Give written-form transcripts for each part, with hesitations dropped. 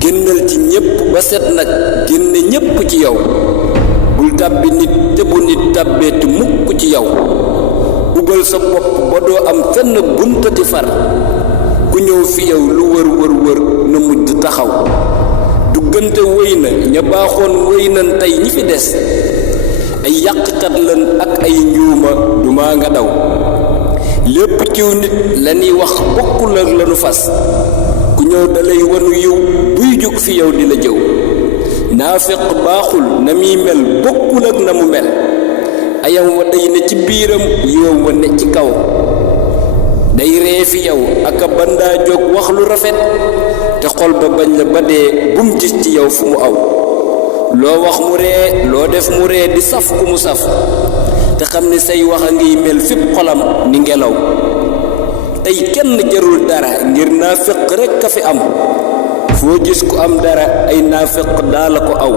génnal ci ñépp ba set nag génne ñépp ci yow bul tàbbi nit te bu nit tàbbeeti mukk ci yow ubal sa bopp ba doo am fenn buntati far ku ñëw fi yow lu wër na mujj taxaw duggante wëy na ña baaxoon wëy nan tey ñi fi des ay yàqkat lan ak ay njuuma duma nga daw lépp ciw nit lañuy wax bokkul ak lanu fas ku ñëw dalay wanu yiw buy jóg fi yow di la jëw naafiq baaxul na muy mel bokkul ak na mu mel ayam wa day ne ci biiram yiwam wa ne ci kaw day ree fi yow aka bandaa jóg wax lu rafet te xol ba bañ la ba dee bum gis ci yow fu mu aw loo wax mu ree loo def mu ree di saf ku mu saf te xam ne say wax a ngiy mel fépp xolam ni ngelaw tey kenn jarul dara ngir naafiq rekk a fi am foo gis ku am dara ay naafiq daa la ko aw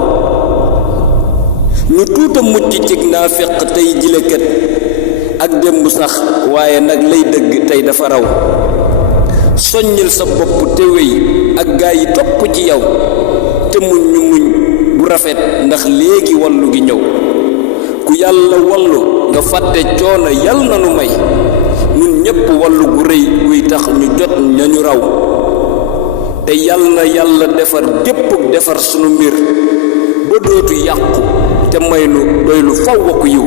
ñu tuuta mucc cig naafiq tey jilekat ak démb sax waaye nag lay dëgg tey dafa raw soññil sa bopp te wéy ak gaa yi topp ci yow te muñ ñu muñ bu rafet ndax léegi wallu gi ñëw ku yàlla wallu nga fàtte coono yal na nu may ñun ñépp wallu gu rëy guy tax ñu jot ñañu raw te yal na yàlla defar géppuk defar sunu mbir ba dootu yàqu te may nu doy lu faw ko yiw